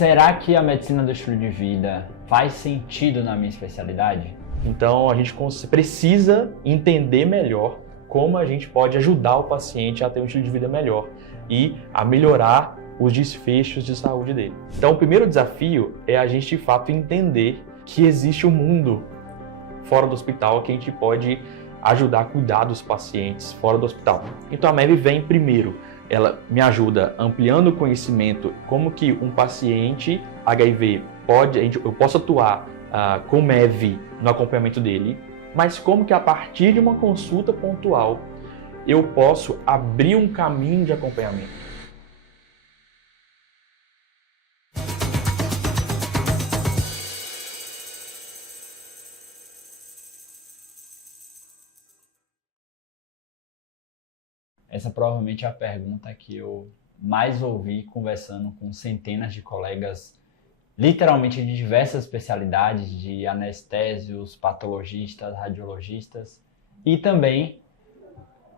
Será que a medicina do estilo de vida faz sentido na minha especialidade? Então, a gente precisa entender melhor como a gente pode ajudar o paciente a ter um estilo de vida melhor e a melhorar os desfechos de saúde dele. Então, o primeiro desafio é a gente, de fato, entender que existe um mundo fora do hospital que a gente pode ajudar a cuidar dos pacientes fora do hospital. Então, a MEV vem primeiro. Ela me ajuda ampliando o conhecimento como que um paciente HIV eu posso atuar com MEV no acompanhamento dele, mas como que a partir de uma consulta pontual eu posso abrir um caminho de acompanhamento. Essa provavelmente é a pergunta que eu mais ouvi conversando com centenas de colegas, literalmente de diversas especialidades, de anestésios, patologistas, radiologistas, e também,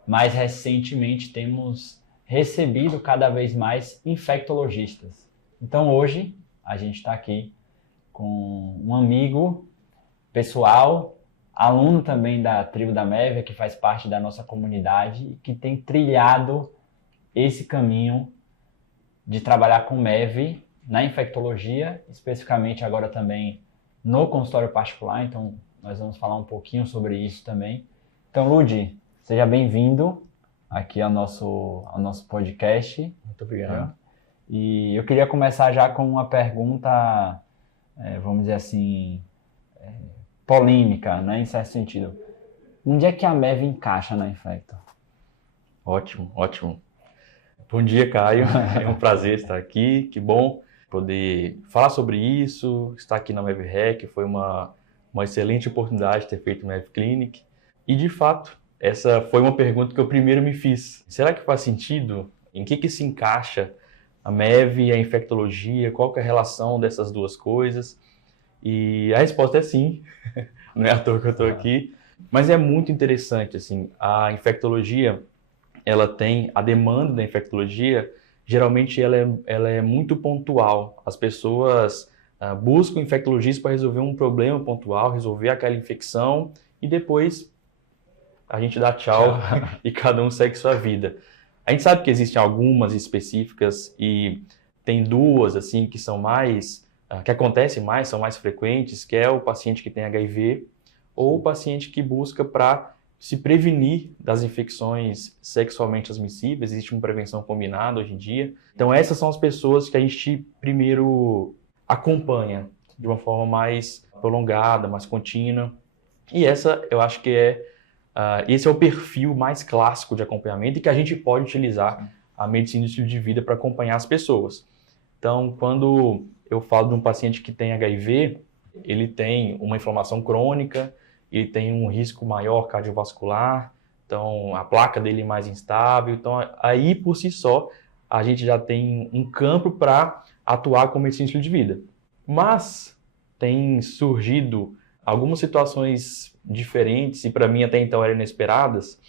mais recentemente, temos recebido cada vez mais infectologistas. Então hoje a gente está aqui com um amigo pessoal, aluno também da tribo da MEV, que faz parte da nossa comunidade e que tem trilhado esse caminho de trabalhar com MEV na infectologia, especificamente agora também no consultório particular, então nós vamos falar um pouquinho sobre isso também. Então, Ludi, seja bem-vindo aqui ao nosso podcast. Muito obrigado. E eu queria começar já com uma pergunta, vamos dizer assim, polêmica, né, em certo sentido. Onde é que a MEV encaixa na Infecto? Ótimo, ótimo. Bom dia, Caio. É um prazer estar aqui. Que bom poder falar sobre isso, estar aqui na MEV Rec. Foi uma excelente oportunidade ter feito o MEV Clinic. E, de fato, essa foi uma pergunta que eu primeiro me fiz. Será que faz sentido? Em que se encaixa a MEV e a infectologia? Qual que é a relação dessas duas coisas? E a resposta é sim, não é à toa que eu estou aqui, mas é muito interessante, assim, a infectologia, a demanda da infectologia, geralmente ela é muito pontual, as pessoas buscam infectologistas para resolver um problema pontual, resolver aquela infecção e depois a gente dá tchau e cada um segue sua vida. A gente sabe que existem algumas específicas e tem duas, assim, que são que acontecem mais, são mais frequentes, que é o paciente que tem HIV ou o paciente que busca para se prevenir das infecções sexualmente transmissíveis. Existe uma prevenção combinada hoje em dia. Então essas são as pessoas que a gente primeiro acompanha de uma forma mais prolongada, mais contínua. E eu acho que esse é o perfil mais clássico de acompanhamento e que a gente pode utilizar a medicina do estilo de vida para acompanhar as pessoas. Então, quando eu falo de um paciente que tem HIV, ele tem uma inflamação crônica, ele tem um risco maior cardiovascular, então a placa dele é mais instável. Então, aí por si só, a gente já tem um campo para atuar com medicina de estilo de vida. Mas tem surgido algumas situações diferentes, e para mim até então eram inesperadas,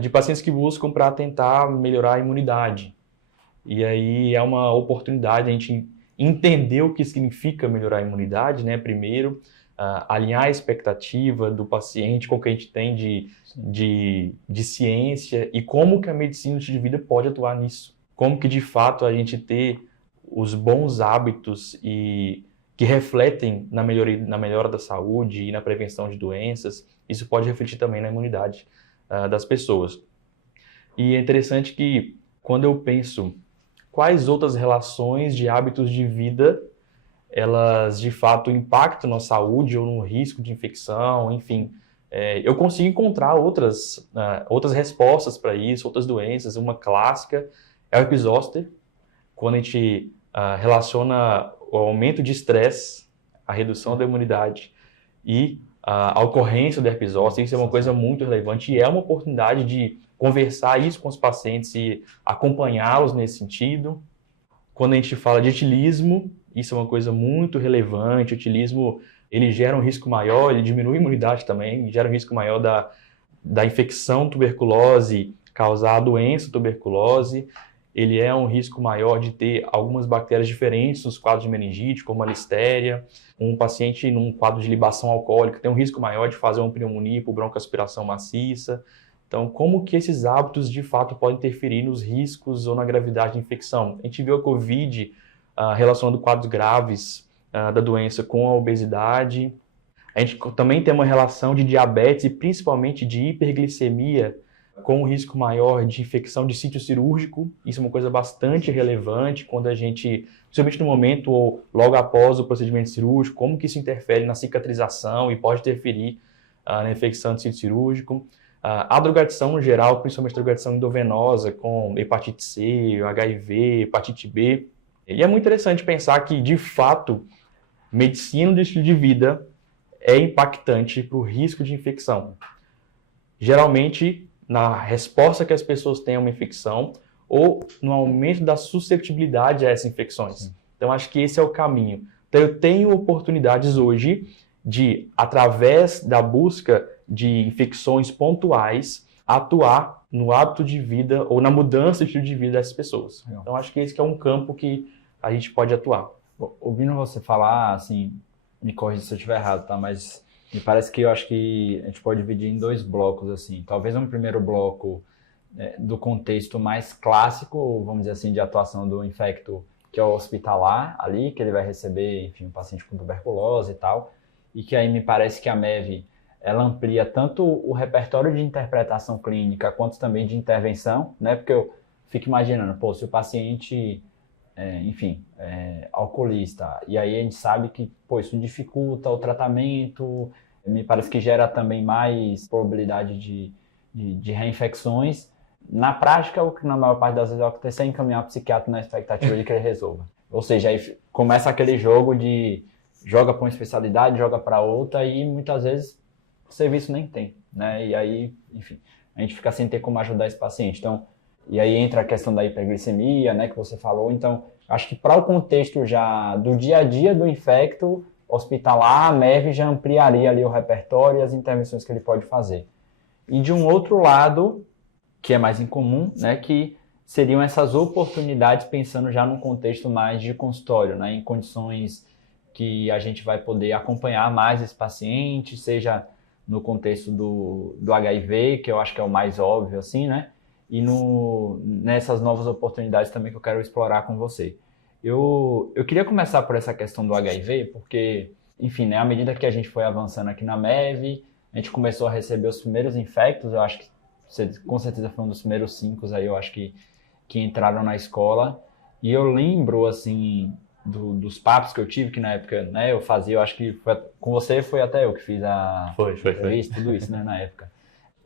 de pacientes que buscam para tentar melhorar a imunidade. E aí é uma oportunidade a gente entender o que significa melhorar a imunidade, né? Primeiro, alinhar a expectativa do paciente com o que a gente tem de ciência e como que a medicina do estilo de vida pode atuar nisso. Como que, de fato, a gente ter os bons hábitos e que refletem na melhora da saúde e na prevenção de doenças, isso pode refletir também na imunidade das pessoas. E é interessante que, quando eu penso quais outras relações de hábitos de vida elas de fato impactam na saúde ou no risco de infecção, enfim. Eu consigo encontrar outras respostas para isso, outras doenças. Uma clássica é o herpes zoster, quando a gente relaciona o aumento de estresse, a redução da imunidade e a ocorrência do herpes zoster. Isso é uma coisa muito relevante e é uma oportunidade de conversar isso com os pacientes e acompanhá-los nesse sentido. Quando a gente fala de etilismo, isso é uma coisa muito relevante. O etilismo, ele gera um risco maior, ele diminui a imunidade também, gera um risco maior da infecção tuberculose, causar a doença tuberculose. ele é um risco maior de ter algumas bactérias diferentes nos quadros de meningite, como a listéria. Um paciente num quadro de libação alcoólica tem um risco maior de fazer uma pneumonia por broncoaspiração maciça. Então, como que esses hábitos, de fato, podem interferir nos riscos ou na gravidade de infecção? A gente viu a COVID relacionando quadros graves da doença com a obesidade. A gente também tem uma relação de diabetes e principalmente de hiperglicemia com um risco maior de infecção de sítio cirúrgico. Isso é uma coisa bastante relevante quando a gente, principalmente no momento ou logo após o procedimento cirúrgico, como que isso interfere na cicatrização e pode interferir na infecção de sítio cirúrgico. A drogadição no geral, principalmente a drogadição endovenosa com hepatite C, HIV, hepatite B. E é muito interessante pensar que, de fato, medicina do estilo de vida é impactante para o risco de infecção. Geralmente, na resposta que as pessoas têm a uma infecção ou no aumento da suscetibilidade a essas infecções. Então, acho que esse é o caminho. Então, eu tenho oportunidades hoje de, através da busca de infecções pontuais, atuar no hábito de vida ou na mudança do estilo de vida dessas pessoas. Então, acho que esse que é um campo que a gente pode atuar. Ouvindo você falar, assim, me corrija se eu estiver errado, tá? Mas me parece que eu acho que a gente pode dividir em 2 blocos, assim. Talvez um primeiro bloco do contexto mais clássico, vamos dizer assim, de atuação do infecto, que é o hospitalar ali, que ele vai receber, enfim, um paciente com tuberculose e tal, e que aí me parece que a MEV, ela amplia tanto o repertório de interpretação clínica quanto também de intervenção, né? Porque eu fico imaginando, pô, se o paciente, alcoolista, e aí a gente sabe que, pô, isso dificulta o tratamento, me parece que gera também mais probabilidade de reinfecções. Na prática, o que na maior parte das vezes vai acontecer é encaminhar o psiquiatra na expectativa de que ele resolva. Ou seja, aí começa aquele jogo de joga para uma especialidade, joga para outra, e muitas vezes o serviço nem tem, né? E aí, enfim, a gente fica sem ter como ajudar esse paciente. Então, e aí entra a questão da hiperglicemia, né, que você falou. Então, acho que para o contexto já do dia a dia do infecto hospitalar, a MEV já ampliaria ali o repertório e as intervenções que ele pode fazer. E de um outro lado, que é mais incomum, né, que seriam essas oportunidades pensando já num contexto mais de consultório, né, em condições que a gente vai poder acompanhar mais esse paciente, seja no contexto do HIV, que eu acho que é o mais óbvio, assim, né, e nessas novas oportunidades também que eu quero explorar com você. Eu queria começar por essa questão do HIV, porque, enfim, né, à medida que a gente foi avançando aqui na MEV, a gente começou a receber os primeiros infectos, eu acho que você com certeza foi um dos primeiros 5 aí, eu acho que entraram na escola, e eu lembro, assim, dos papos que eu tive, que na época, né, eu fazia, eu acho que com você foi até eu que fiz a entrevista, tudo isso, né, na época.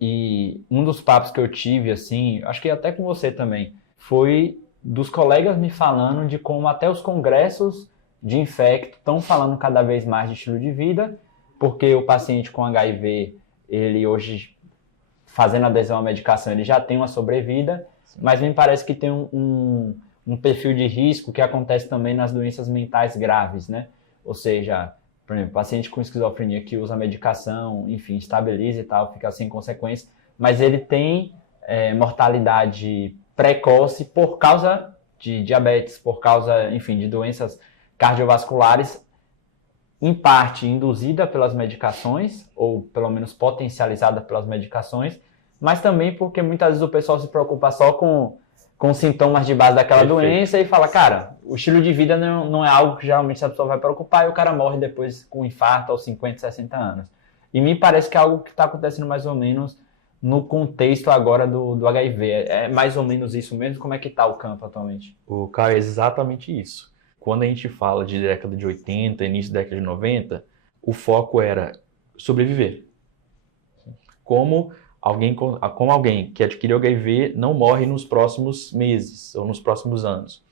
E um dos papos que eu tive, assim, acho que até com você também, foi dos colegas me falando de como até os congressos de infecto estão falando cada vez mais de estilo de vida, porque o paciente com HIV, ele hoje, fazendo adesão à medicação, ele já tem uma sobrevida, mas me parece que tem um perfil de risco que acontece também nas doenças mentais graves, né? Ou seja, por exemplo, paciente com esquizofrenia que usa medicação, enfim, estabiliza e tal, fica sem consequência, mas ele tem mortalidade precoce por causa de diabetes, por causa, enfim, de doenças cardiovasculares, em parte induzida pelas medicações, ou pelo menos potencializada pelas medicações, mas também porque muitas vezes o pessoal se preocupa só com sintomas de base daquela doença e fala, cara, o estilo de vida não é algo que geralmente a pessoa vai preocupar e o cara morre depois com infarto aos 50, 60 anos. E me parece que é algo que está acontecendo mais ou menos no contexto agora do HIV. É mais ou menos isso mesmo? Como é que está o campo atualmente? Cara, é exatamente isso. Quando a gente fala de década de 80, início da década de 90, o foco era sobreviver. Como alguém que adquiriu HIV não morre nos próximos meses ou nos próximos anos.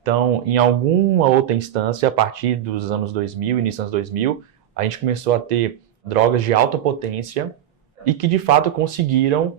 Então, em alguma outra instância, a partir dos anos 2000, início dos anos 2000, a gente começou a ter drogas de alta potência e que, de fato, conseguiram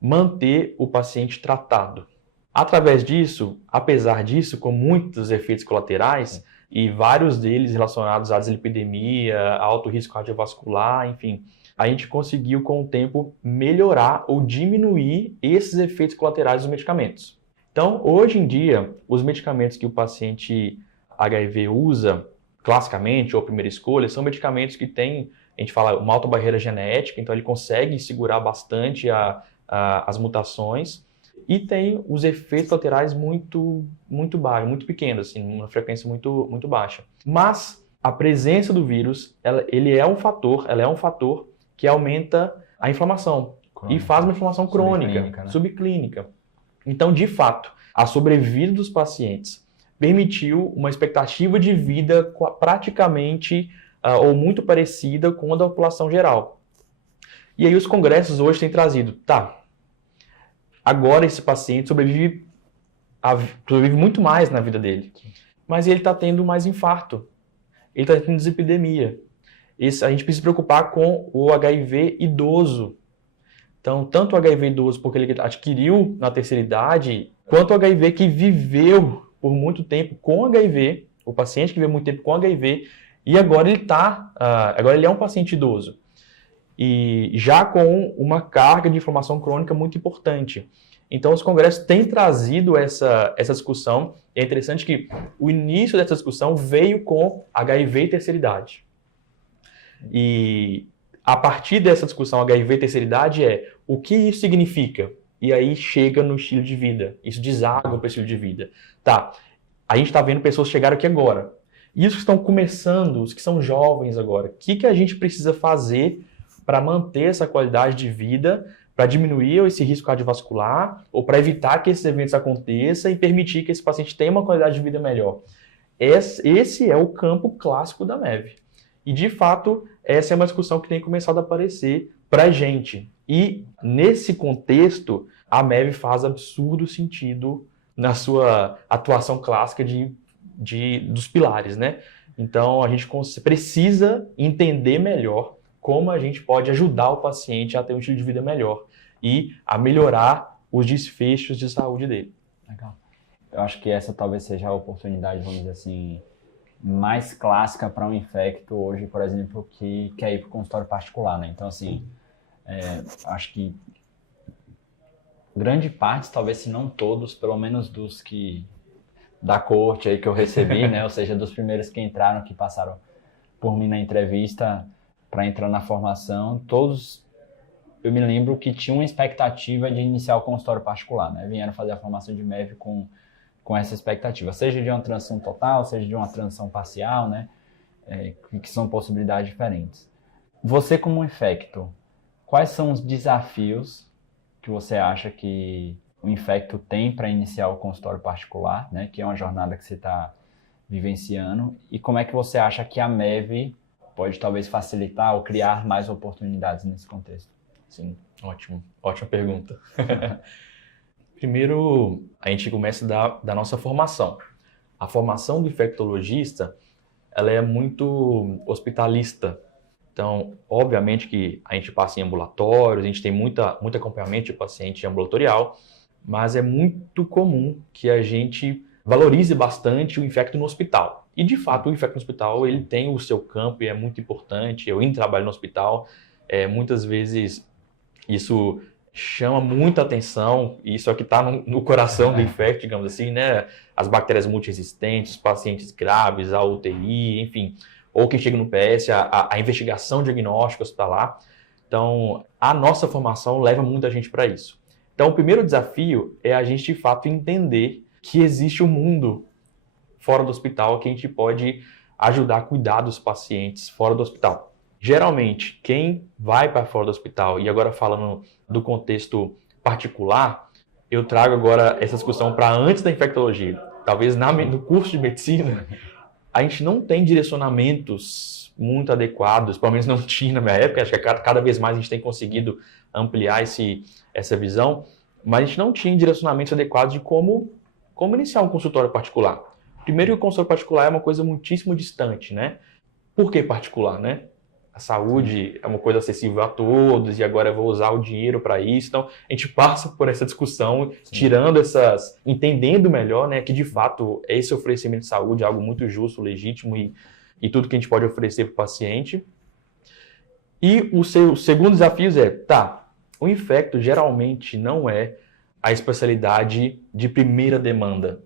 manter o paciente tratado. Através disso, apesar disso, com muitos efeitos colaterais, e vários deles relacionados à dislipidemia, alto risco cardiovascular, enfim, a gente conseguiu, com o tempo, melhorar ou diminuir esses efeitos colaterais dos medicamentos. Então, hoje em dia, os medicamentos que o paciente HIV usa, classicamente, ou primeira escolha, são medicamentos que têm, a gente fala, uma alta barreira genética, então ele consegue segurar bastante as mutações e tem os efeitos laterais muito baixos, muito pequenos, assim, uma frequência muito baixa. Mas a presença do vírus, ela é um fator que aumenta a inflamação e faz uma inflamação crônica, subclínica. Então, de fato, a sobrevida dos pacientes permitiu uma expectativa de vida praticamente ou muito parecida com a da população geral. E aí os congressos hoje têm trazido, agora esse paciente sobrevive muito mais na vida dele, mas ele está tendo mais infarto, ele está tendo dislipidemia. A gente precisa se preocupar com o HIV idoso. Então, tanto o HIV idoso, porque ele adquiriu na terceira idade, quanto o HIV que viveu por muito tempo com HIV, o paciente que viveu muito tempo com HIV, e agora ele é um paciente idoso. E já com uma carga de inflamação crônica muito importante. Então, os congressos têm trazido essa discussão. É interessante que o início dessa discussão veio com HIV e terceira idade. E a partir dessa discussão HIV e terceira idade o que isso significa? E aí chega no estilo de vida. Isso deságua para o estilo de vida. A gente está vendo pessoas chegarem aqui agora. E os que estão começando, os que são jovens agora, o que a gente precisa fazer para manter essa qualidade de vida, para diminuir esse risco cardiovascular, ou para evitar que esses eventos aconteçam e permitir que esse paciente tenha uma qualidade de vida melhor? Esse é o campo clássico da MEV. E, de fato, essa é uma discussão que tem começado a aparecer para a gente. E, nesse contexto, a MEV faz absurdo sentido na sua atuação clássica dos pilares, né? Então, a gente precisa entender melhor como a gente pode ajudar o paciente a ter um estilo de vida melhor e a melhorar os desfechos de saúde dele. Legal. Eu acho que essa talvez seja a oportunidade, vamos dizer assim, mais clássica para um infecto hoje, por exemplo, que quer ir para o consultório particular, né? Então, assim, acho que grande parte, talvez se não todos, pelo menos dos que da corte aí que eu recebi, né? Ou seja, dos primeiros que entraram, que passaram por mim na entrevista para entrar na formação, todos eu me lembro que tinham uma expectativa de iniciar o consultório particular, né? Vieram fazer a formação de MEV com essa expectativa, seja de uma transição total, seja de uma transição parcial, né? Que são possibilidades diferentes. Você, como infecto, quais são os desafios que você acha que o infecto tem para iniciar o consultório particular, né? Que é uma jornada que você está vivenciando, e como é que você acha que a MEV pode talvez facilitar ou criar mais oportunidades nesse contexto? Sim, ótima pergunta. Primeiro, a gente começa da nossa formação. A formação do infectologista, ela é muito hospitalista. Então, obviamente que a gente passa em ambulatórios, a gente tem muito acompanhamento de paciente ambulatorial, mas é muito comum que a gente valorize bastante o infecto no hospital. E, de fato, o infecto no hospital, ele tem o seu campo e é muito importante. Eu trabalho no hospital, muitas vezes isso chama muita atenção, e isso aqui está no coração do infecto, digamos assim, né? As bactérias multiresistentes, os pacientes graves, a UTI, enfim, ou quem chega no PS, a investigação diagnóstica hospitalar. Então, a nossa formação leva muita gente para isso. Então, o primeiro desafio é a gente, de fato, entender que existe um mundo fora do hospital que a gente pode ajudar a cuidar dos pacientes fora do hospital. Geralmente, quem vai para fora do hospital, e agora falando do contexto particular, eu trago agora essa discussão para antes da infectologia. Talvez no curso de medicina, a gente não tem direcionamentos muito adequados, pelo menos não tinha na minha época, acho que cada vez mais a gente tem conseguido ampliar essa visão, mas a gente não tinha direcionamentos adequados de como iniciar um consultório particular. Primeiro, que o consultório particular é uma coisa muitíssimo distante, né? Por que particular, né? A saúde é uma coisa acessível a todos e agora eu vou usar o dinheiro para isso. Então, a gente passa por essa discussão, entendendo melhor, né, que de fato esse oferecimento de saúde é algo muito justo, legítimo e tudo que a gente pode oferecer para o paciente. E o segundo desafio o infecto geralmente não é a especialidade de primeira demanda.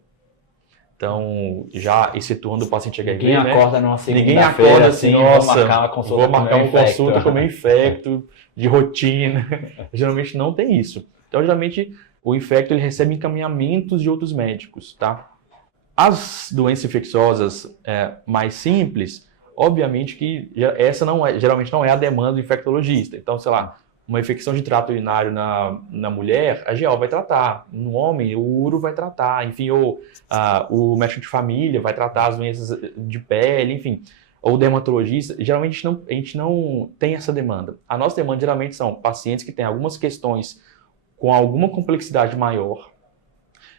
Então, já excetuando o paciente HIV, Ninguém acorda numa ninguém acorda segunda-feira assim, nossa, vou marcar uma consulta com o meu infecto de rotina. Geralmente não tem isso. Então, geralmente, o infecto ele recebe encaminhamentos de outros médicos, tá? As doenças infecciosas mais simples, obviamente que essa geralmente não é a demanda do infectologista. Então, sei lá, uma infecção de trato urinário na mulher, a GO vai tratar. No homem, o uro vai tratar. Enfim, ou o médico de família vai tratar as doenças de pele, enfim. Ou o dermatologista. Geralmente a gente não tem essa demanda. A nossa demanda geralmente são pacientes que têm algumas questões com alguma complexidade maior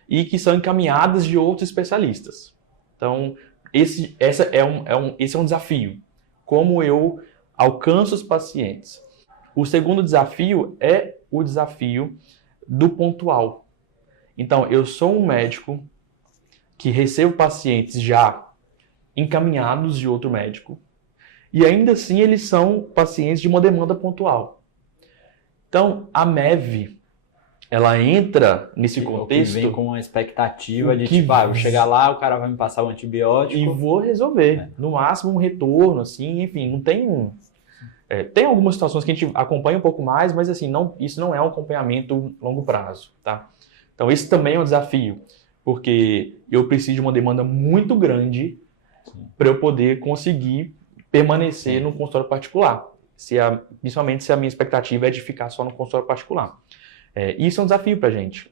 e que são encaminhadas de outros especialistas. Então, esse é um desafio. Como eu alcanço os pacientes? O segundo desafio é o desafio do pontual. Então, eu sou um médico que recebo pacientes já encaminhados de outro médico e ainda assim eles são pacientes de uma demanda pontual. Então, a MEV, ela entra nesse contexto... Que vem com uma expectativa de tipo, vou chegar lá, o cara vai me passar um antibiótico... E vou resolver. No máximo um retorno, assim, enfim, não tem... tem algumas situações que a gente acompanha um pouco mais, mas assim, isso não é um acompanhamento longo prazo, tá? Então, esse também é um desafio, porque eu preciso de uma demanda muito grande para eu poder conseguir permanecer no consultório particular, principalmente se a minha expectativa é de ficar só no consultório particular. Isso é um desafio para a gente.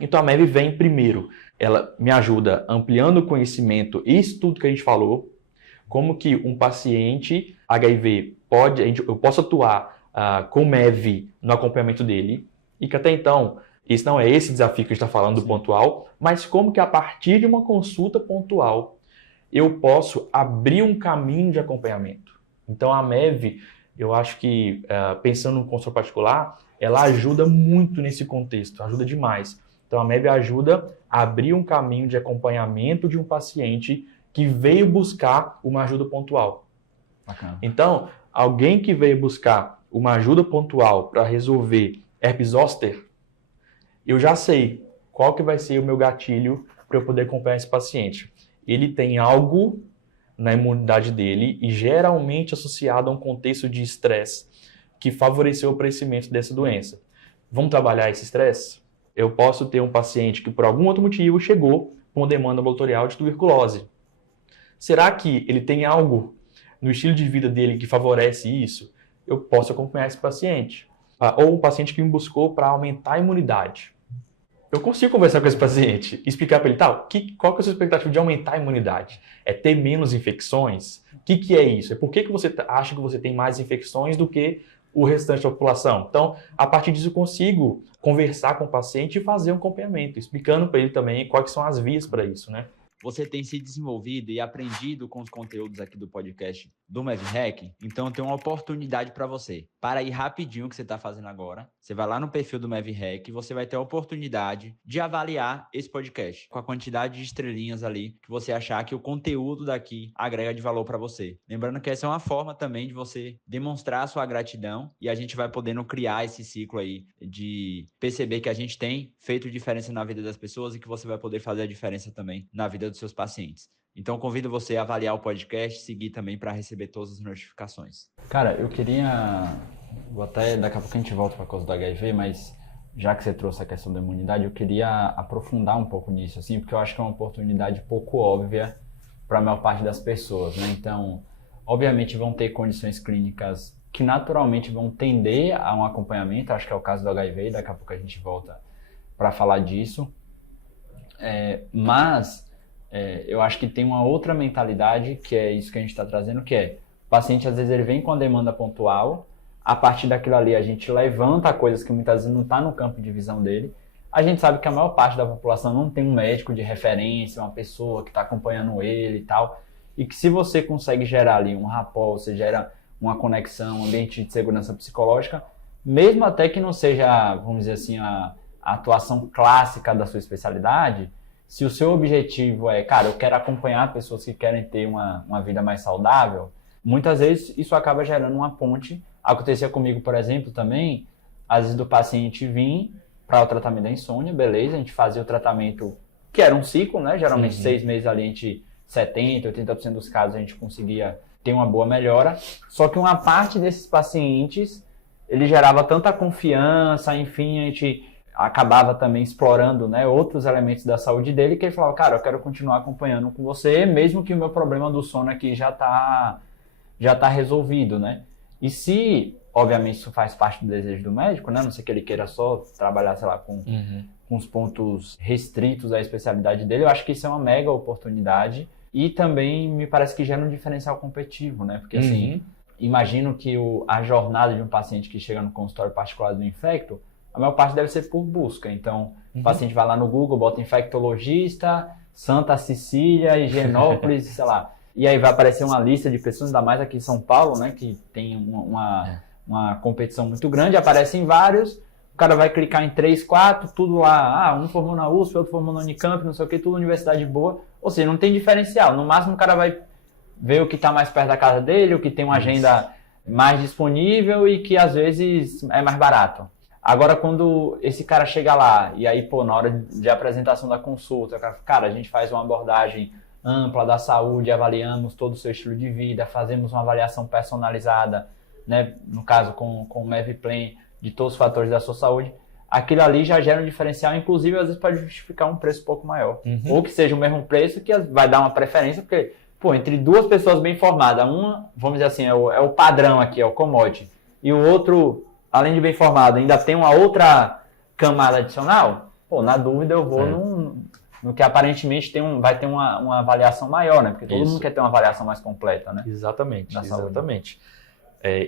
Então, a MEV vem primeiro, ela me ajuda ampliando o conhecimento, isso tudo que a gente falou, como que um paciente HIV eu posso atuar com MEV no acompanhamento dele, e que até então, isso não é esse desafio que a gente está falando do pontual, mas como que a partir de uma consulta pontual, eu posso abrir um caminho de acompanhamento. Então a MEV, eu acho que, pensando no consultório particular, ela ajuda muito nesse contexto, ajuda demais. Então a MEV ajuda a abrir um caminho de acompanhamento de um paciente que veio buscar uma ajuda pontual. Bacana. Então, alguém que veio buscar uma ajuda pontual para resolver herpes zoster, eu já sei qual que vai ser o meu gatilho para eu poder acompanhar esse paciente. Ele tem algo na imunidade dele e geralmente associado a um contexto de estresse que favoreceu o aparecimento dessa doença. Vamos trabalhar esse estresse? Eu posso ter um paciente que por algum outro motivo chegou com uma demanda ambulatorial de tuberculose. Será que ele tem algo no estilo de vida dele que favorece isso? Eu posso acompanhar esse paciente. Ou um paciente que me buscou para aumentar a imunidade. Eu consigo conversar com esse paciente, explicar para ele, qual que é a sua expectativa de aumentar a imunidade? É ter menos infecções? O que é isso? É por que você acha que você tem mais infecções do que o restante da população? Então, a partir disso, eu consigo conversar com o paciente e fazer um acompanhamento, explicando para ele também quais são as vias para isso, né? Você tem se desenvolvido e aprendido com os conteúdos aqui do podcast do MevHack, então eu tenho uma oportunidade para você. Para ir rapidinho o que você está fazendo agora, você vai lá no perfil do MevHack e você vai ter a oportunidade de avaliar esse podcast com a quantidade de estrelinhas ali que você achar que o conteúdo daqui agrega de valor para você. Lembrando que essa é uma forma também de você demonstrar a sua gratidão e a gente vai podendo criar esse ciclo aí de perceber que a gente tem feito diferença na vida das pessoas e que você vai poder fazer a diferença também na vida dos seus pacientes. Então, convido você a avaliar o podcast, seguir também para receber todas as notificações. Cara, eu queria... daqui a pouco a gente volta para a coisa do HIV, mas já que você trouxe a questão da imunidade, eu queria aprofundar um pouco nisso, assim, porque eu acho que é uma oportunidade pouco óbvia para a maior parte das pessoas, né? Então, obviamente vão ter condições clínicas que naturalmente vão tender a um acompanhamento, acho que é o caso do HIV, daqui a pouco a gente volta para falar disso. Mas eu acho que tem uma outra mentalidade, que é isso que a gente está trazendo, que é, o paciente às vezes ele vem com a demanda pontual, a partir daquilo ali a gente levanta coisas que muitas vezes não está no campo de visão dele. A gente sabe que a maior parte da população não tem um médico de referência, uma pessoa que está acompanhando ele e tal, e que se você consegue gerar ali um rapport, você gera uma conexão, um ambiente de segurança psicológica, mesmo até que não seja, vamos dizer assim, a atuação clássica da sua especialidade, se o seu objetivo é, cara, eu quero acompanhar pessoas que querem ter uma vida mais saudável, muitas vezes isso acaba gerando uma ponte. Acontecia comigo, por exemplo, também, às vezes do paciente vir para o tratamento da insônia, beleza, a gente fazia o tratamento, que era um ciclo, né? Geralmente 6 meses ali, a gente, 70%, 80% dos casos a gente conseguia ter uma boa melhora. Só que uma parte desses pacientes, ele gerava tanta confiança, enfim, a gente acabava também explorando, né, outros elementos da saúde dele, que ele falava, cara, eu quero continuar acompanhando com você, mesmo que o meu problema do sono aqui já tá resolvido, né? E se, obviamente, isso faz parte do desejo do médico, né? A não ser que ele queira só trabalhar, sei lá, com os pontos restritos à especialidade dele, eu acho que isso é uma mega oportunidade e também me parece que gera um diferencial competitivo, né? Porque, assim, imagino que a jornada de um paciente que chega no consultório particular do infecto, a maior parte deve ser por busca. Então, o paciente vai lá no Google, bota infectologista, Santa Cecília, Higienópolis, sei lá. E aí vai aparecer uma lista de pessoas, ainda mais aqui em São Paulo, né, que tem uma competição muito grande, aparecem vários, o cara vai clicar em 3, 4, tudo lá, um formou na USP, outro formou na Unicamp, não sei o que, tudo universidade boa. Ou seja, não tem diferencial. No máximo o cara vai ver o que está mais perto da casa dele, o que tem uma agenda mais disponível e que às vezes é mais barato. Agora, quando esse cara chega lá e aí, na hora de apresentação da consulta, cara, a gente faz uma abordagem ampla da saúde, avaliamos todo o seu estilo de vida, fazemos uma avaliação personalizada, né, no caso com o MEVPlan, de todos os fatores da sua saúde, aquilo ali já gera um diferencial, inclusive às vezes pode justificar um preço um pouco maior. Ou que seja o mesmo preço, que vai dar uma preferência, porque, entre duas pessoas bem informadas, uma, vamos dizer assim, é o padrão aqui, é o commodity, e o outro, além de bem formado, ainda tem uma outra camada adicional, na dúvida eu vou no que aparentemente vai ter uma avaliação maior, né? Porque todo mundo quer ter uma avaliação mais completa, né? Exatamente.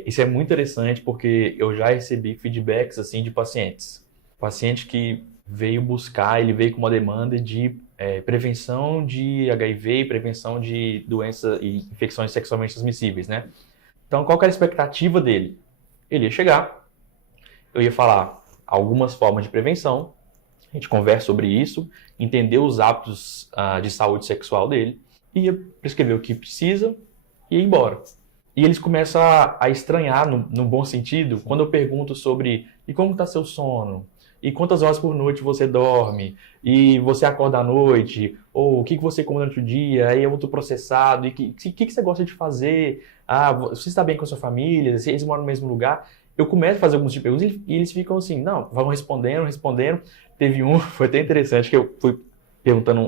Isso é muito interessante porque eu já recebi feedbacks assim de pacientes. Paciente que veio buscar, ele veio com uma demanda de prevenção de HIV e prevenção de doenças e infecções sexualmente transmissíveis, né? Então, qual que era a expectativa dele? Ele ia chegar, eu ia falar algumas formas de prevenção, a gente conversa sobre isso, entender os hábitos de saúde sexual dele, ia prescrever o que precisa e ir embora. E eles começam a estranhar, no bom sentido, quando eu pergunto sobre e como está seu sono, e quantas horas por noite você dorme, e você acorda à noite, ou o que você come durante o dia, aí é muito processado, e o que você gosta de fazer, você está bem com a sua família, eles moram no mesmo lugar. Eu começo a fazer alguns tipos de perguntas e eles ficam assim, não, vão respondendo. Teve foi até interessante que eu fui perguntando,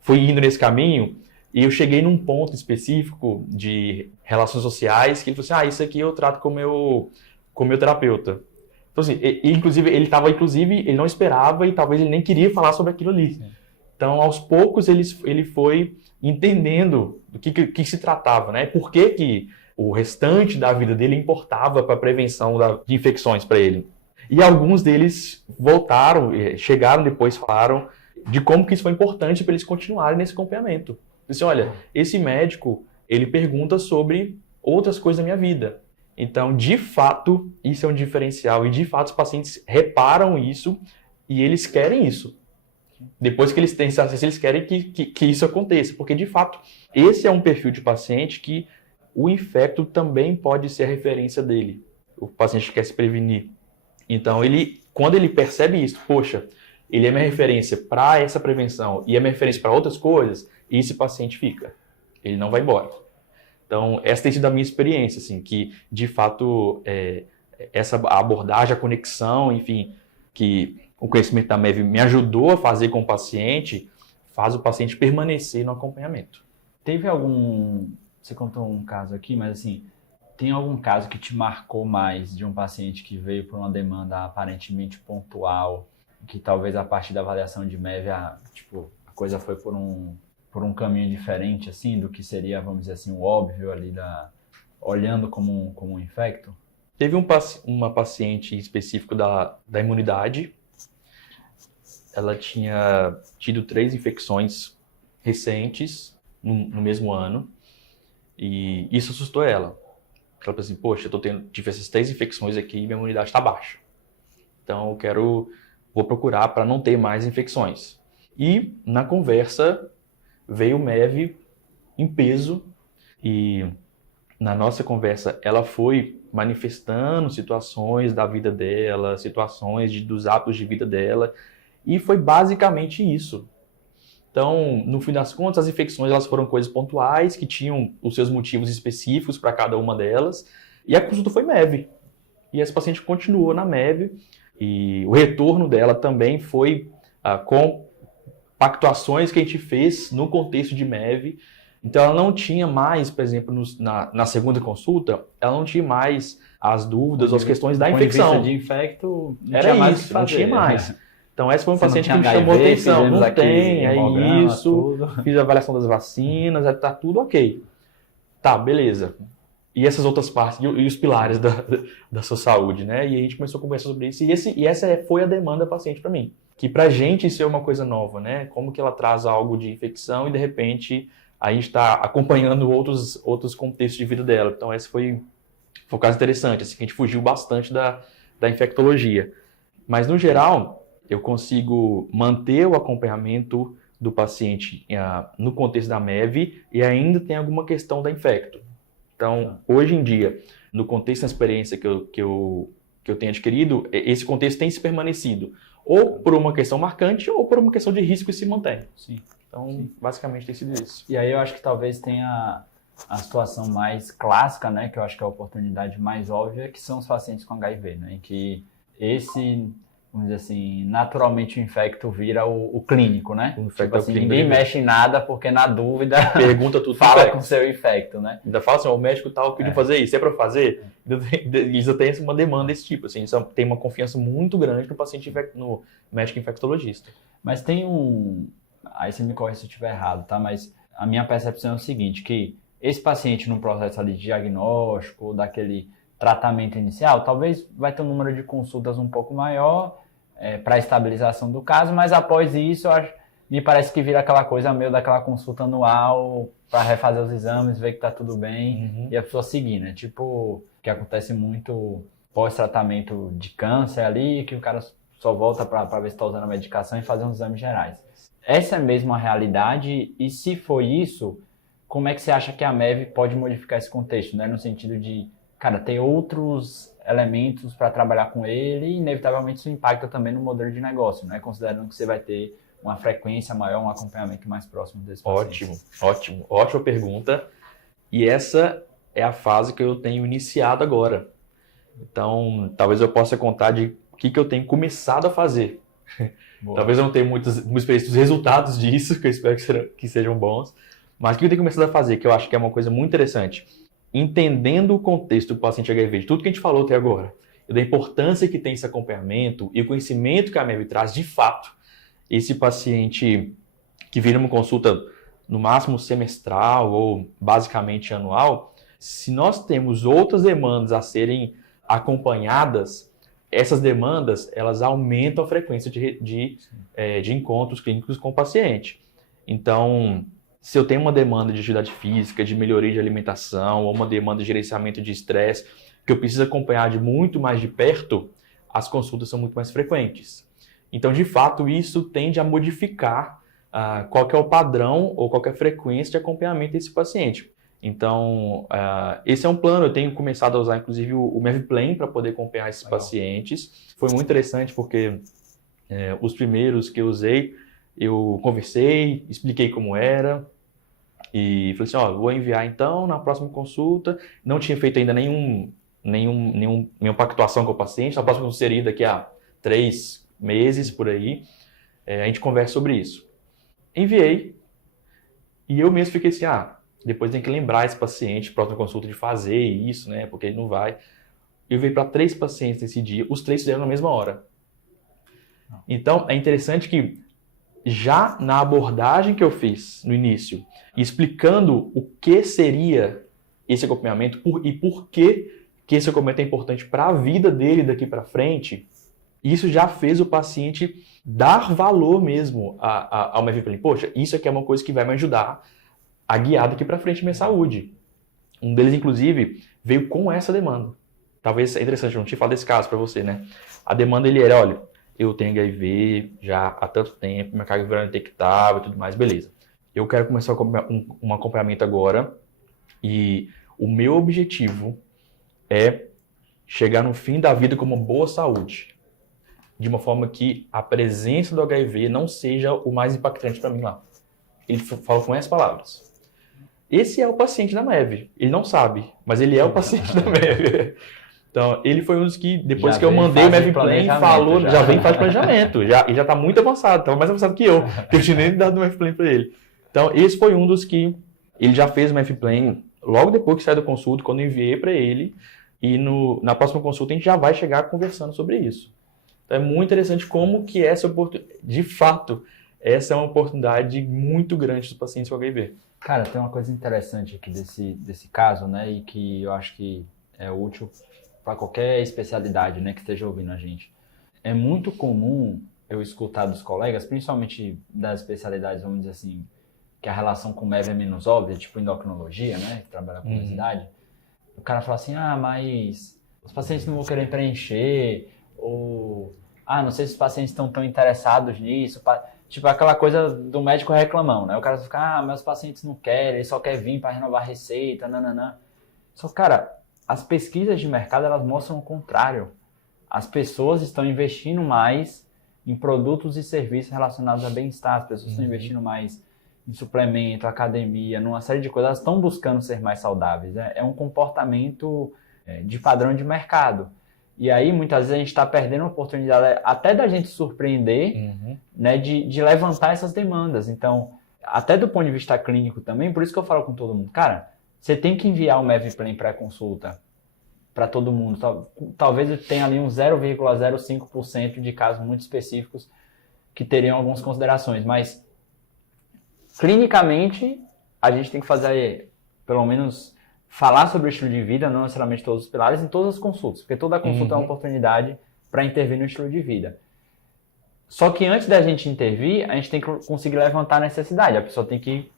fui indo nesse caminho e eu cheguei num ponto específico de relações sociais que ele falou assim, isso aqui eu trato com o meu terapeuta. Então assim, ele não esperava e talvez ele nem queria falar sobre aquilo ali. Sim. Então, aos poucos ele foi entendendo do que se tratava, né? Por que o restante da vida dele importava para a prevenção de infecções para ele. E alguns deles chegaram depois, falaram de como que isso foi importante para eles continuarem nesse acompanhamento. Disse, olha, esse médico, ele pergunta sobre outras coisas da minha vida. Então, de fato, isso é um diferencial. E, de fato, os pacientes reparam isso e eles querem isso. Depois que eles têm esse acesso, eles querem que isso aconteça. Porque, de fato, esse é um perfil de paciente que o infecto também pode ser a referência dele. O paciente quer se prevenir. Então, quando ele percebe isso, poxa, ele é minha referência para essa prevenção e é minha referência para outras coisas, esse paciente fica. Ele não vai embora. Então, essa tem sido a minha experiência, assim, que, de fato, essa abordagem, a conexão, enfim, que o conhecimento da MEV me ajudou a fazer com o paciente, faz o paciente permanecer no acompanhamento. Teve você contou um caso aqui, mas assim, tem algum caso que te marcou mais de um paciente que veio por uma demanda aparentemente pontual, que talvez a partir da avaliação de MEV, a coisa foi por um caminho diferente, assim, do que seria, vamos dizer assim, o óbvio ali, olhando como um infecto? Teve uma paciente específico da imunidade. Ela tinha tido 3 infecções recentes no mesmo ano. E isso assustou ela. Ela falou assim, poxa, tive essas 3 infecções aqui e minha imunidade está baixa. Então vou procurar para não ter mais infecções. E na conversa veio o MEV em peso e na nossa conversa, ela foi manifestando situações da vida dela, situações dos hábitos de vida dela, e foi basicamente isso. Então, no fim das contas, as infecções elas foram coisas pontuais, que tinham os seus motivos específicos para cada uma delas, e a consulta foi MEV. E essa paciente continuou na MEV, e o retorno dela também foi com pactuações que a gente fez no contexto de MEV. Então, ela não tinha mais, por exemplo, na segunda consulta, ela não tinha mais as dúvidas ou as questões da infecção. De infecto, não era tinha mais isso, não tinha mais. Então, essa foi uma Você paciente que não me tinha chamou a HIV, atenção. fizemos Não aqui tem, é hemograma, isso. tudo. Fiz a avaliação das vacinas, tá tudo ok. Tá, beleza. E essas outras partes, e os pilares da sua saúde, né? E a gente começou a conversar sobre isso. E essa foi a demanda da paciente para mim. Que pra gente isso é uma coisa nova, né? Como que ela traz algo de infecção e de repente a gente está acompanhando outros contextos de vida dela. Então esse foi um caso interessante, assim, que a gente fugiu bastante da infectologia. Mas no geral, eu consigo manter o acompanhamento do paciente no contexto da MEV e ainda tem alguma questão da infecto. Então, hoje em dia, no contexto da experiência que eu tenho adquirido, esse contexto tem se permanecido. Ou por uma questão marcante, ou por uma questão de risco e se mantém. Sim. Então, Sim. basicamente tem sido isso. E aí eu acho que talvez tenha a situação mais clássica, né, que eu acho que é a oportunidade mais óbvia, que são os pacientes com HIV, né, em que esse, vamos dizer assim, naturalmente o infecto vira o clínico, né? Tipo assim, ninguém mexe em nada porque na dúvida pergunta tudo, fala com o seu infecto, né? Ainda fala assim, o médico tal pediu fazer isso, é para fazer? Isso tem uma demanda desse tipo, assim, isso tem uma confiança muito grande no paciente no médico infectologista. Mas tem aí você me corrige se eu estiver errado, tá? Mas a minha percepção é o seguinte, que esse paciente num processo ali de diagnóstico, daquele tratamento inicial, talvez vai ter um número de consultas um pouco maior para a estabilização do caso, mas após isso, me parece que vira aquela coisa meio daquela consulta anual para refazer os exames, ver que tá tudo bem e a pessoa seguir, né? Tipo, que acontece muito pós-tratamento de câncer ali, que o cara só volta para ver se está usando a medicação e fazer uns exames gerais. Essa é mesmo a realidade? E se for isso, como é que você acha que a MEV pode modificar esse contexto, né? No sentido de, cara, ter outros elementos para trabalhar com ele e, inevitavelmente, isso impacta também no modelo de negócio, né? Considerando que você vai ter uma frequência maior, um acompanhamento mais próximo desse paciente. Ótima pergunta. E essa é a fase que eu tenho iniciado agora. Então, talvez eu possa contar de o que eu tenho começado a fazer. Boa. Talvez eu não tenha muita experiência dos resultados disso, que eu espero que sejam bons, mas o que eu tenho começado a fazer, que eu acho que é uma coisa muito interessante, entendendo o contexto do paciente HIV, de tudo que a gente falou até agora, e da importância que tem esse acompanhamento e o conhecimento que a MEV traz de fato, esse paciente que vira uma consulta no máximo semestral ou basicamente anual, se nós temos outras demandas a serem acompanhadas, essas demandas elas aumentam a frequência de encontros clínicos com o paciente. Então, se eu tenho uma demanda de atividade física, de melhoria de alimentação, ou uma demanda de gerenciamento de estresse, que eu preciso acompanhar de muito mais de perto, as consultas são muito mais frequentes. Então, de fato, isso tende a modificar qual que é o padrão ou qual que é a frequência de acompanhamento desse paciente. Então, esse é um plano. Eu tenho começado a usar, inclusive, o MEVPlan para poder acompanhar esses pacientes. Foi muito interessante porque os primeiros que eu usei, eu conversei, expliquei como era e falei assim, vou enviar então na próxima consulta. Não tinha feito ainda nenhuma pactuação com o paciente. A próxima consulta seria daqui a 3 meses, por aí. A gente conversa sobre isso. Enviei e eu mesmo fiquei assim, depois tem que lembrar esse paciente, próxima consulta, de fazer isso, né? Porque ele não vai. Eu veio para 3 pacientes nesse dia, os 3 fizeram na mesma hora. Então, é interessante que já na abordagem que eu fiz no início, explicando o que seria esse acompanhamento e por que esse acompanhamento é importante para a vida dele daqui para frente, isso já fez o paciente dar valor mesmo ao MEVPlan. Poxa, isso aqui é uma coisa que vai me ajudar a guiar daqui para frente minha saúde. Um deles, inclusive, veio com essa demanda. Talvez é interessante, eu não tinha falado desse caso para você, né? A demanda ele era, olha, eu tenho HIV já há tanto tempo, minha carga viral é indetectável e tudo mais, beleza. Eu quero começar um acompanhamento agora e o meu objetivo é chegar no fim da vida com uma boa saúde, de uma forma que a presença do HIV não seja o mais impactante para mim lá. Ele fala com essas palavras. Esse é o paciente da MEV. Ele não sabe, mas ele é o paciente da MEV. Então, ele foi um dos que, depois que eu mandei o MEV Plan, falou, já vem faz planejamento, e já está muito avançado, estava mais avançado que eu tinha nem dado o MEV Plan para ele. Então, esse foi um dos que ele já fez o MEV Plan logo depois que saiu da consulta, quando eu enviei para ele, e na próxima consulta a gente já vai chegar conversando sobre isso. Então, é muito interessante como que essa oportunidade, de fato, essa é uma oportunidade muito grande dos pacientes com HIV. Cara, tem uma coisa interessante aqui desse caso, né, e que eu acho que é útil para qualquer especialidade, né, que esteja ouvindo a gente. É muito comum eu escutar dos colegas, principalmente das especialidades, vamos dizer assim, que a relação com o MEV é menos óbvia, tipo endocrinologia, né, que trabalha com obesidade. O cara fala assim, mas os pacientes não vão querer preencher, ou, não sei se os pacientes estão tão interessados nisso, tipo aquela coisa do médico reclamão, né? O cara fica, meus pacientes não querem, ele só quer vir para renovar a receita, nananã. Só, cara, as pesquisas de mercado, elas mostram o contrário. As pessoas estão investindo mais em produtos e serviços relacionados a bem-estar, as pessoas estão investindo mais em suplemento, academia, numa série de coisas, elas estão buscando ser mais saudáveis. É um comportamento de padrão de mercado. E aí, muitas vezes, a gente está perdendo a oportunidade até da gente surpreender, né, de levantar essas demandas. Então, até do ponto de vista clínico também, por isso que eu falo com todo mundo, cara, você tem que enviar o MEV Plan pré-consulta para todo mundo. Talvez tenha ali um 0,05% de casos muito específicos que teriam algumas considerações, mas clinicamente, a gente tem que fazer, pelo menos, falar sobre o estilo de vida, não necessariamente todos os pilares, em todas as consultas, porque toda consulta é uma oportunidade para intervir no estilo de vida. Só que antes da gente intervir, a gente tem que conseguir levantar a necessidade. A pessoa tem que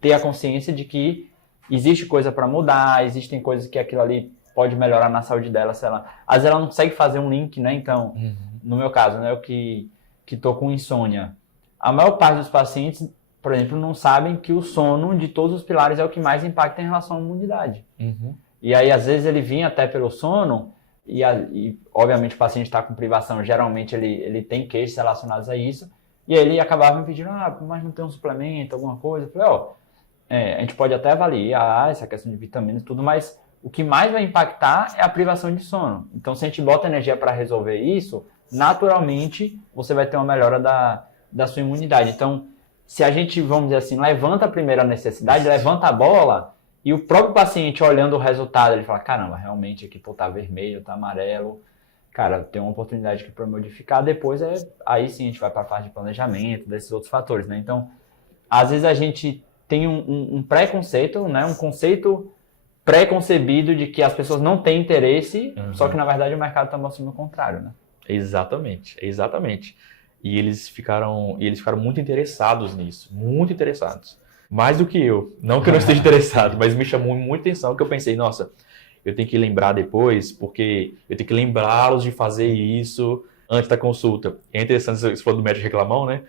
ter a consciência de que existe coisa para mudar, existem coisas que aquilo ali pode melhorar na saúde dela, sei lá. Às vezes ela não consegue fazer um link, né? Então, no meu caso, né, eu que tô com insônia, a maior parte dos pacientes, por exemplo, não sabem que o sono de todos os pilares é o que mais impacta em relação à imunidade. E aí, às vezes, ele vinha até pelo sono e obviamente, o paciente está com privação. Geralmente, ele tem queixas relacionadas a isso. E aí, ele acabava me pedindo, mas não tem um suplemento, alguma coisa? Eu falei, a gente pode até avaliar essa questão de vitaminas e tudo, mas o que mais vai impactar é a privação de sono. Então, se a gente bota energia para resolver isso, naturalmente, você vai ter uma melhora da sua imunidade. Então, se a gente, vamos dizer assim, levanta a primeira necessidade, levanta a bola, e o próprio paciente olhando o resultado, ele fala, caramba, realmente aqui tá vermelho, tá amarelo, cara, tem uma oportunidade aqui para modificar, depois aí sim a gente vai para a fase de planejamento, desses outros fatores, né? Então, às vezes a gente tem um preconceito, né? Um conceito pré-concebido de que as pessoas não têm interesse, só que na verdade o mercado está mostrando o contrário, né? Exatamente. E eles ficaram muito interessados nisso, muito interessados. Mais do que eu. Não que eu não esteja interessado, mas me chamou muita atenção que eu pensei, nossa, eu tenho que lembrar depois, porque eu tenho que lembrá-los de fazer isso antes da consulta. É interessante, você falou do médico reclamão, né?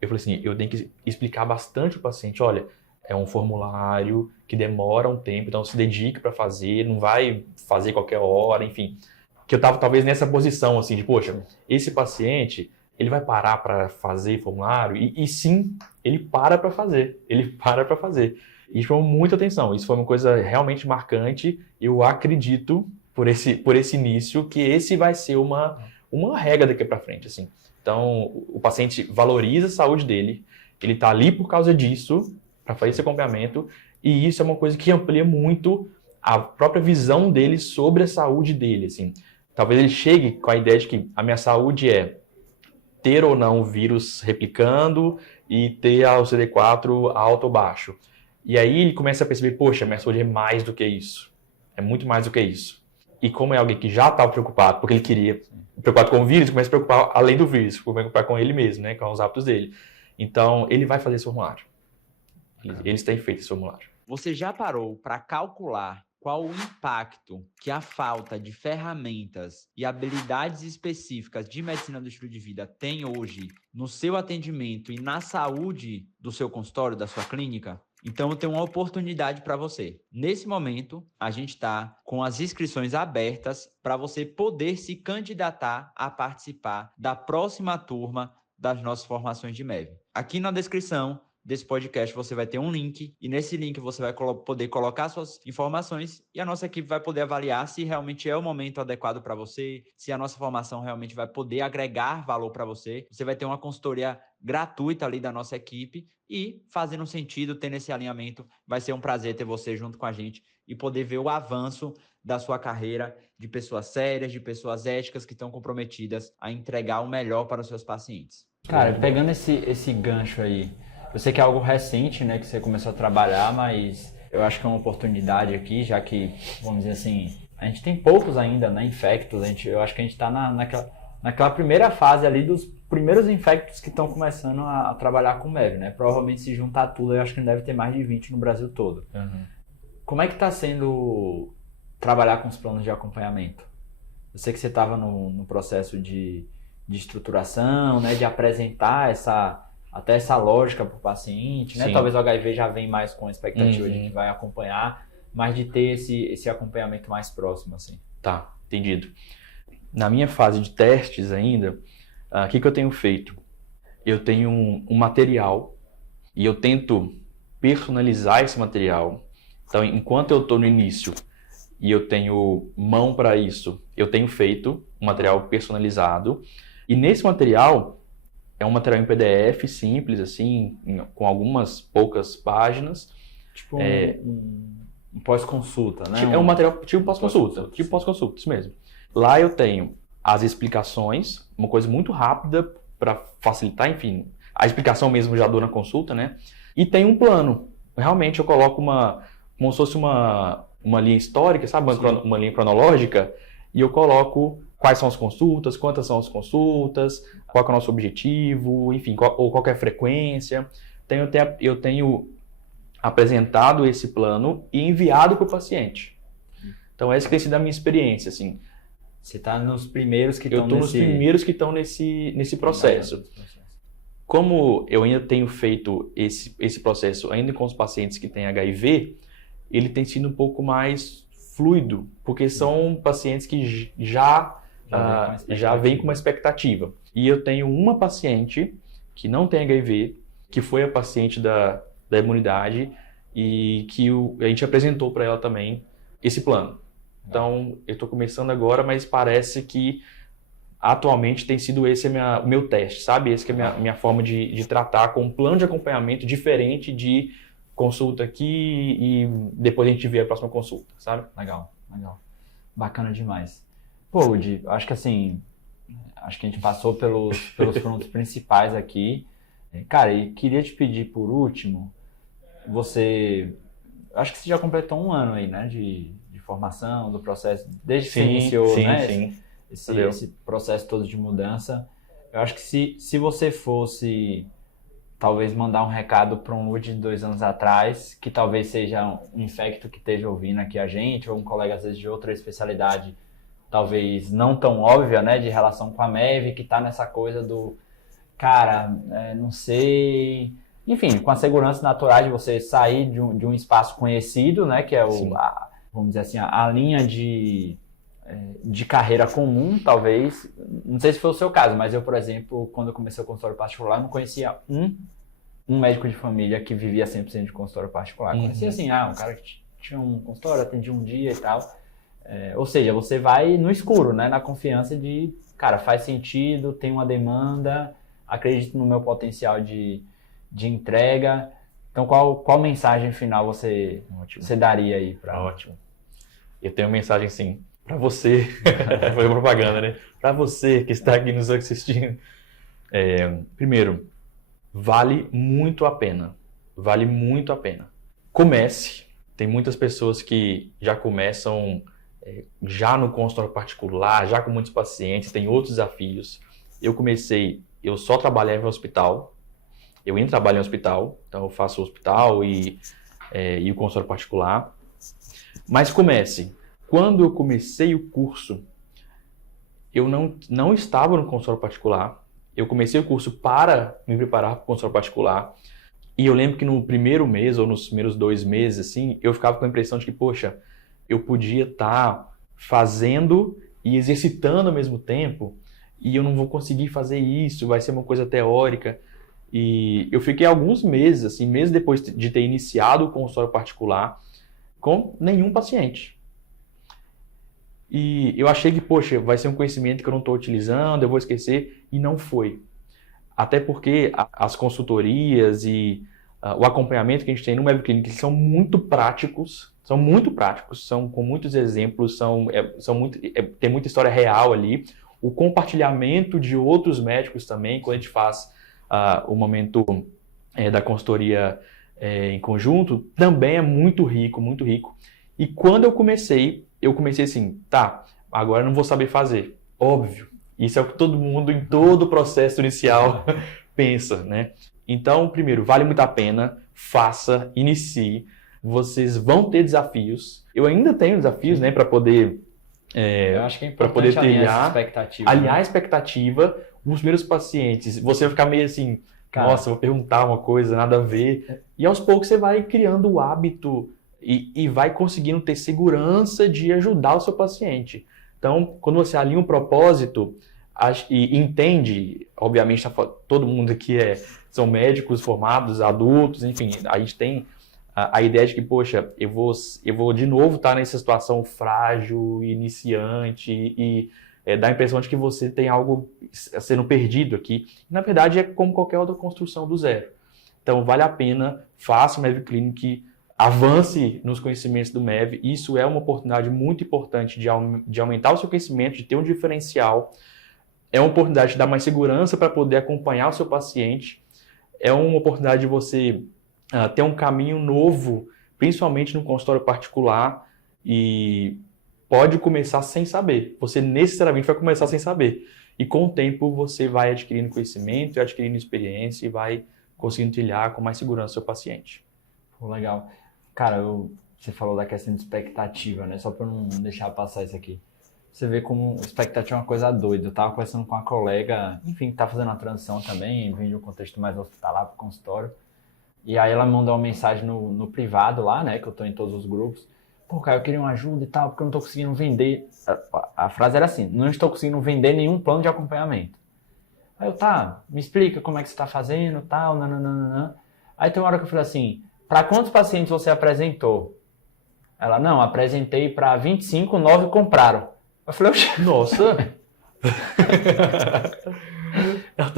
Eu falei assim, eu tenho que explicar bastante ao paciente, olha, é um formulário que demora um tempo, então se dedique para fazer, não vai fazer qualquer hora, enfim. Que eu estava talvez nessa posição, assim, de, poxa, esse paciente, ele vai parar para fazer formulário? E sim, ele para para fazer. E isso chamou muita atenção. Isso foi uma coisa realmente marcante. Eu acredito, por esse início, que esse vai ser uma regra daqui para frente, assim. Então, o paciente valoriza a saúde dele, ele está ali por causa disso, para fazer esse acompanhamento, e isso é uma coisa que amplia muito a própria visão dele sobre a saúde dele, assim. Talvez ele chegue com a ideia de que a minha saúde é ter ou não o vírus replicando e ter o CD4 alto ou baixo. E aí ele começa a perceber, poxa, minha saúde é mais do que isso. É muito mais do que isso. E como é alguém que já estava preocupado, porque ele queria preocupado com o vírus, começa a preocupar além do vírus, preocupar com ele mesmo, né, com os hábitos dele. Então, ele vai fazer esse formulário. Eles têm feito esse formulário. Você já parou para calcular qual o impacto que a falta de ferramentas e habilidades específicas de medicina do estilo de vida tem hoje no seu atendimento e na saúde do seu consultório, da sua clínica? Então, eu tenho uma oportunidade para você. Nesse momento, a gente está com as inscrições abertas para você poder se candidatar a participar da próxima turma das nossas formações de MEV. Aqui na descrição desse podcast você vai ter um link e nesse link você vai poder colocar suas informações e a nossa equipe vai poder avaliar se realmente é o momento adequado para você, se a nossa formação realmente vai poder agregar valor para você. Você vai ter uma consultoria gratuita ali da nossa equipe e fazendo sentido, tendo esse alinhamento, vai ser um prazer ter você junto com a gente e poder ver o avanço da sua carreira de pessoas sérias, de pessoas éticas que estão comprometidas a entregar o melhor para os seus pacientes. Cara, pegando esse gancho aí, eu sei que é algo recente, né, que você começou a trabalhar, mas eu acho que é uma oportunidade aqui, já que, vamos dizer assim, a gente tem poucos ainda, né, infectos, eu acho que a gente está naquela primeira fase ali dos primeiros infectos que estão começando a trabalhar com MEV, né, provavelmente se juntar tudo, eu acho que deve ter mais de 20 no Brasil todo. Uhum. Como é que está sendo trabalhar com os planos de acompanhamento? Eu sei que você estava no processo de estruturação, né, de apresentar até essa lógica para o paciente, né? Sim. Talvez o HIV já vem mais com a expectativa de que vai acompanhar, mas de ter esse acompanhamento mais próximo, assim. Tá, entendido. Na minha fase de testes ainda, o que eu tenho feito? Eu tenho um material e eu tento personalizar esse material. Então, enquanto eu estou no início e eu tenho mão para isso, eu tenho feito um material personalizado. E nesse material, é um material em PDF simples, assim, com algumas poucas páginas. Tipo um pós-consulta, né? É um material tipo pós-consulta. Tipo pós-consulta, isso mesmo. Lá eu tenho as explicações, uma coisa muito rápida para facilitar, enfim, a explicação mesmo já dou na consulta, né? E tem um plano. Realmente eu coloco como se fosse uma linha histórica, sabe? Uma linha cronológica, e eu coloco quais são as consultas, quantas são as consultas, qual é o nosso objetivo, enfim, qual é a frequência. Eu tenho apresentado esse plano e enviado para o paciente. Então, essa que tem sido a minha experiência, assim. Você está nos primeiros que estão Eu estou nos primeiros que estão nesse processo. Como eu ainda tenho feito esse processo ainda com os pacientes que têm HIV, ele tem sido um pouco mais fluido, porque são pacientes que já vem com uma expectativa. E eu tenho uma paciente que não tem HIV, que foi a paciente da imunidade e que a gente apresentou para ela também esse plano. Então, eu estou começando agora, mas parece que atualmente tem sido esse o meu teste, sabe? Esse que é a minha forma de tratar com um plano de acompanhamento diferente de consulta aqui e depois a gente vê a próxima consulta, sabe? Legal. Bacana demais. Pô, Udi, acho que assim, a gente passou pelos pontos principais aqui. Cara, e queria te pedir por último, acho que você já completou um ano aí, né, de formação, do processo, desde que você iniciou, né? Sim. Esse processo todo de mudança. Eu acho que se você fosse talvez mandar um recado para um Udi de 2 anos atrás, que talvez seja um infecto que esteja ouvindo aqui a gente, ou um colega às vezes de outra especialidade, talvez não tão óbvia, né, de relação com a MEV, que está nessa coisa do, cara, não sei... Enfim, com a segurança natural de você sair de um espaço conhecido, né, que é vamos dizer assim, a linha de carreira comum, talvez. Não sei se foi o seu caso, mas eu, por exemplo, quando eu comecei o consultório particular, eu não conhecia um médico de família que vivia 100% de consultório particular. Conhecia assim, um cara que tinha um consultório, atendia um dia e tal. Ou seja, você vai no escuro, né, na confiança de, cara, faz sentido, tem uma demanda, acredito no meu potencial de entrega. Então, qual mensagem final você daria aí para... Ótimo. Eu tenho uma mensagem, sim, para você. Foi propaganda, né? Para você que está aqui nos assistindo. Primeiro, vale muito a pena. Vale muito a pena. Comece. Tem muitas pessoas que já começam já no consultório particular, já com muitos pacientes, tem outros desafios. Eu só trabalhava em hospital. Eu ainda trabalho em hospital, então eu faço hospital e o consultório particular. Mas comece. Quando eu comecei o curso, eu não estava no consultório particular. Eu comecei o curso para me preparar para o consultório particular. E eu lembro que no primeiro mês, ou nos primeiros 2 meses, assim, eu ficava com a impressão de que, poxa, eu podia estar fazendo e exercitando ao mesmo tempo, e eu não vou conseguir fazer isso, vai ser uma coisa teórica. E eu fiquei alguns meses, assim, meses depois de ter iniciado o consultório particular, com nenhum paciente. E eu achei que, poxa, vai ser um conhecimento que eu não estou utilizando, eu vou esquecer, e não foi. Até porque as consultorias e o acompanhamento que a gente tem no Web Clinic são muito práticos, são com muitos exemplos, tem muita história real ali. O compartilhamento de outros médicos também, quando a gente faz o momento da consultoria em conjunto, também é muito rico, muito rico. E quando eu comecei assim, tá, agora eu não vou saber fazer. Óbvio, isso é o que todo mundo em todo o processo inicial pensa, né? Então, primeiro, vale muito a pena, faça, inicie. Vocês vão ter desafios. Eu ainda tenho desafios, né, para poder eu acho que é importante alinhar essa expectativa. Aliar a expectativa, os primeiros pacientes, você vai ficar meio assim, nossa, vou perguntar uma coisa, nada a ver. E aos poucos você vai criando o hábito e vai conseguindo ter segurança de ajudar o seu paciente. Então, quando você alinha um propósito e entende, obviamente todo mundo aqui são médicos formados, adultos, enfim, a gente tem a ideia de que, poxa, eu vou de novo estar nessa situação frágil, iniciante e dá a impressão de que você tem algo sendo perdido aqui. Na verdade, é como qualquer outra construção do zero. Então, vale a pena, faça o MEV Clinic, avance nos conhecimentos do MEV. Isso é uma oportunidade muito importante de aumentar o seu conhecimento, de ter um diferencial. É uma oportunidade de dar mais segurança para poder acompanhar o seu paciente. É uma oportunidade de você ter um caminho novo, principalmente no consultório particular, e pode começar sem saber. Você necessariamente vai começar sem saber. E com o tempo você vai adquirindo conhecimento, adquirindo experiência e vai conseguindo trilhar com mais segurança o seu paciente. Pô, legal. Cara, você falou da questão de expectativa, né? Só para não deixar passar isso aqui. Você vê como expectativa é uma coisa doida. Eu tava conversando com uma colega, enfim, que tá fazendo uma transição também, vem de um contexto mais hospitalar para o consultório. E aí ela me mandou uma mensagem no privado lá, né, que eu tô em todos os grupos. Pô, cara, eu queria uma ajuda e tal, porque eu não tô conseguindo vender. A frase era assim, não estou conseguindo vender nenhum plano de acompanhamento. Aí eu, tá, me explica como é que você tá fazendo, tal, nananana. Aí tem uma hora que eu falei assim, para quantos pacientes você apresentou? Ela, não, apresentei para 25, 9 compraram. Eu falei, nossa!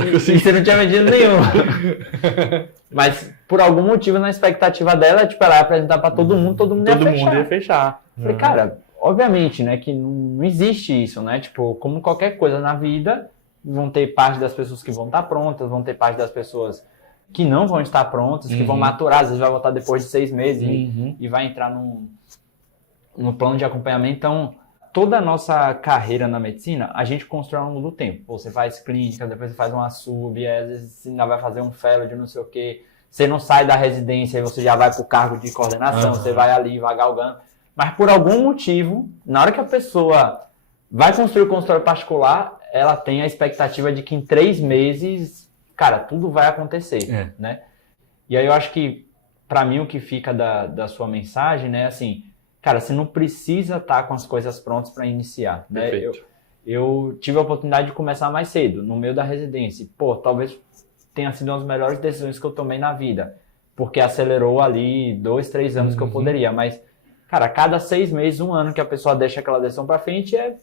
E você não tinha vendido nenhum. Mas por algum motivo na expectativa dela, tipo, ela ia apresentar pra todo mundo ia fechar. Falei, cara, obviamente, né, que não existe isso, né? Tipo, como qualquer coisa na vida, vão ter parte das pessoas que vão estar prontas, vão ter parte das pessoas que não vão estar prontas, que vão maturar, às vezes vai voltar depois de 6 meses e vai entrar no plano de acompanhamento. Então, toda a nossa carreira na medicina, a gente constrói ao longo do tempo. Você faz clínica, depois você faz uma sub, às vezes você ainda vai fazer um fellow de não sei o quê. Você não sai da residência e você já vai para o cargo de coordenação, você vai ali, vai galgando. Mas por algum motivo, na hora que a pessoa vai construir o consultório particular, ela tem a expectativa de que em 3 meses, cara, tudo vai acontecer, né? E aí eu acho que, para mim, o que fica da sua mensagem, né, assim, cara, você não precisa estar com as coisas prontas para iniciar, né? Eu tive a oportunidade de começar mais cedo, no meio da residência. Pô, talvez tenha sido uma das melhores decisões que eu tomei na vida, porque acelerou ali 2, 3 anos que eu poderia. Mas, cara, a cada 6 meses, 1 ano que a pessoa deixa aquela decisão para frente, é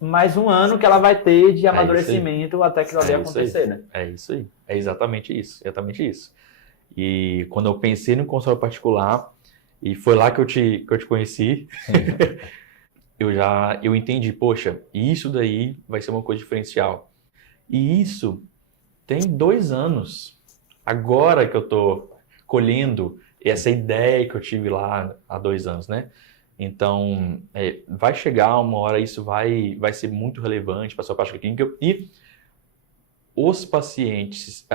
mais 1 ano que ela vai ter de amadurecimento até aquilo ali acontecer, né? É isso aí. É exatamente isso. E quando eu pensei no consultório particular, e foi lá que eu te conheci, eu entendi, poxa, isso daí vai ser uma coisa diferencial. E isso tem 2 anos, agora que eu estou colhendo essa ideia que eu tive lá há 2 anos, né? Então, vai chegar uma hora, isso vai ser muito relevante para a sua prática clínica. E os pacientes,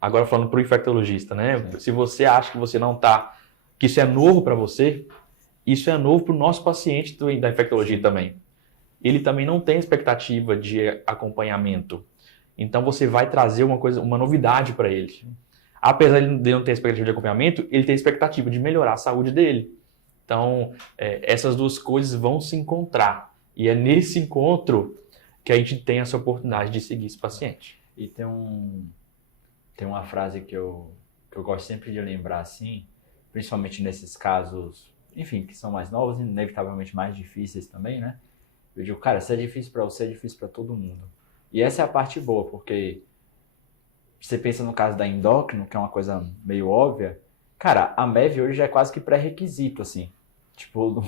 agora falando para o infectologista, né? Se você acha que você não está, que isso é novo para você, isso é novo para o nosso paciente da infectologia também. Ele também não tem expectativa de acompanhamento. Então você vai trazer uma novidade para ele. apesar de não ter expectativa de acompanhamento, ele tem expectativa de melhorar a saúde dele. Então, essas duas coisas vão se encontrar. E é nesse encontro que a gente tem essa oportunidade de seguir esse paciente. E tem uma frase que eu gosto sempre de lembrar, assim, principalmente nesses casos, enfim, que são mais novos e inevitavelmente mais difíceis também, né? Eu digo, cara, se é difícil para você, é difícil para todo mundo. E essa é a parte boa, porque você pensa no caso da endócrino, que é uma coisa meio óbvia, cara, a MEV hoje já é quase que pré-requisito, assim. Tipo,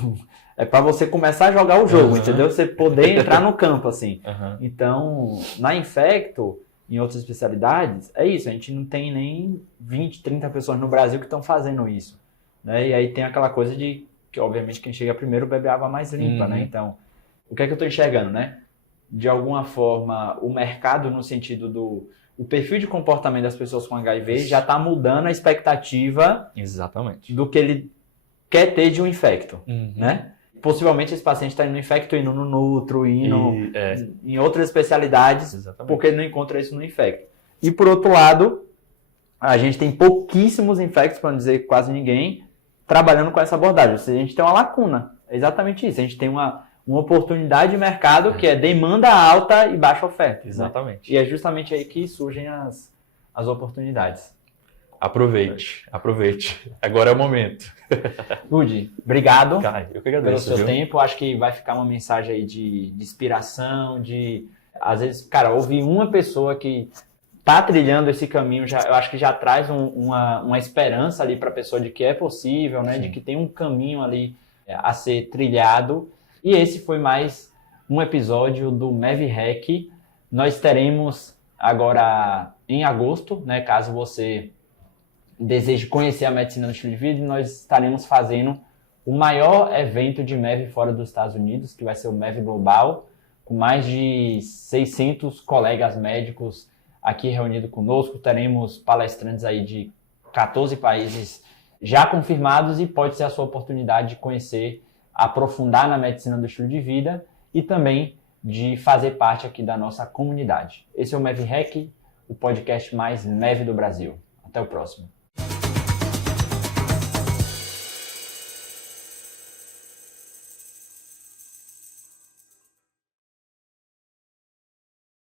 é para você começar a jogar o jogo, entendeu? Você poder entrar no campo, assim. Então, na Infecto, em outras especialidades, é isso. A gente não tem nem 20, 30 pessoas no Brasil que estão fazendo isso, né? E aí tem aquela coisa de que, obviamente, quem chega primeiro bebe água mais limpa, né? Então, o que é que eu estou enxergando, né? De alguma forma, o mercado no sentido o perfil de comportamento das pessoas com HIV já está mudando a expectativa Exatamente. do que ele quer ter de um infecto, né? Possivelmente esse paciente está indo no infecto, indo no nutro, indo em outras especialidades, porque ele não encontra isso no infecto. E por outro lado, a gente tem pouquíssimos infectos, para não dizer quase ninguém, trabalhando com essa abordagem. Ou seja, a gente tem uma lacuna. É exatamente isso. A gente tem uma oportunidade de mercado que é demanda alta e baixa oferta. Exatamente. Né? E é justamente aí que surgem as oportunidades. Aproveite. Agora é o momento. Ludi, obrigado eu que agradeço, pelo seu tempo. Acho que vai ficar uma mensagem aí de inspiração, às vezes, cara, ouvir uma pessoa que está trilhando esse caminho, eu acho que já traz uma esperança ali para a pessoa de que é possível, né? De que tem um caminho ali a ser trilhado. E esse foi mais um episódio do MEV-REC. Nós teremos agora em agosto, né? Caso você deseje conhecer a medicina do estilo de vida, nós estaremos fazendo o maior evento de MEV fora dos Estados Unidos, que vai ser o MEV Global, com mais de 600 colegas médicos aqui reunidos conosco. Teremos palestrantes aí de 14 países já confirmados e pode ser a sua oportunidade de conhecer, aprofundar na medicina do estilo de vida e também de fazer parte aqui da nossa comunidade. Esse é o MEV-REC, o podcast mais MEV do Brasil. Até o próximo.